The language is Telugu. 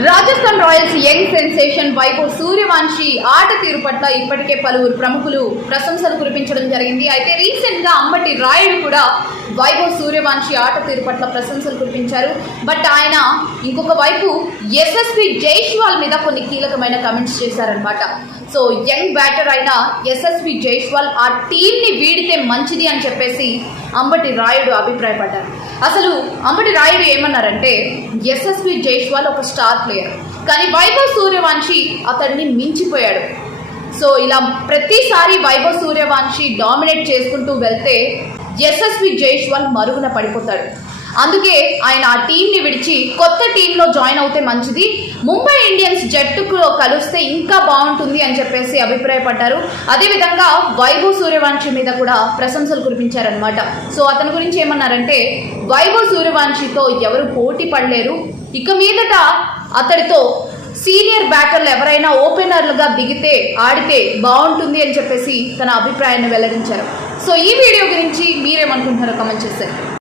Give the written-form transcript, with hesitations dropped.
Rajasthan Royals young sensation Vaibhav Suryavanshi ఆట తీరు పట్ల ఇప్పటికే పలువురు ప్రముఖులు ప్రశంసలు కురిపించడం జరిగింది. అయితే రీసెంట్ గా అంబటి రాయుడు కూడా వైభవ్ సూర్యవంశీ ఆట తీరు పట్ల ప్రశంసలు కురిపించారు. బట్ ఆయన ఇంకొక వైపు యశస్వి జైస్వాల్ మీద కొన్ని కీలకమైన కమెంట్స్ చేశారనమాట. సో యంగ్ బ్యాటర్ అయిన యశస్వి జైస్వాల్ ఆ టీంని వీడితే మంచిది అని చెప్పేసి అంబటి రాయుడు అభిప్రాయపడ్డారు. అసలు అంబటి రాయుడు ఏమన్నారంటే, యశస్వి జైస్వాల్ ఒక స్టార్ ప్లేయర్, కానీ వైభవ్ సూర్యవంశీ అతడిని మించిపోయాడు. సో ఇలా ప్రతిసారి వైభవ్ సూర్యవంశీ డామినేట్ చేసుకుంటూ వెళ్తే యశస్వి జైస్వాల్ మరుగున పడిపోతాడు. అందుకే ఆయన ఆ టీంని విడిచి కొత్త టీంలో జాయిన్ అవుతే మంచిది, ముంబై ఇండియన్స్ జట్టులో కలిస్తే ఇంకా బాగుంటుంది అని చెప్పేసి అభిప్రాయపడ్డారు. అదేవిధంగా వైభవ్ సూర్యవంశీ మీద కూడా ప్రశంసలు కురిపించారనమాట. సో అతని గురించి ఏమన్నారంటే, వైభవ్ సూర్యవంశీతో ఎవరు పోటీ పడలేరు, ఇక మీదట అతడితో సీనియర్ బ్యాటర్లు ఎవరైనా ఓపెనర్లుగా దిగితే ఆడితే బాగుంటుంది అని చెప్పేసి తన అభిప్రాయాన్ని వెల్లడించారు. సో ఈ వీడియో గురించి మీరేమనుకుంటున్నారో కామెంట్ చేశారు.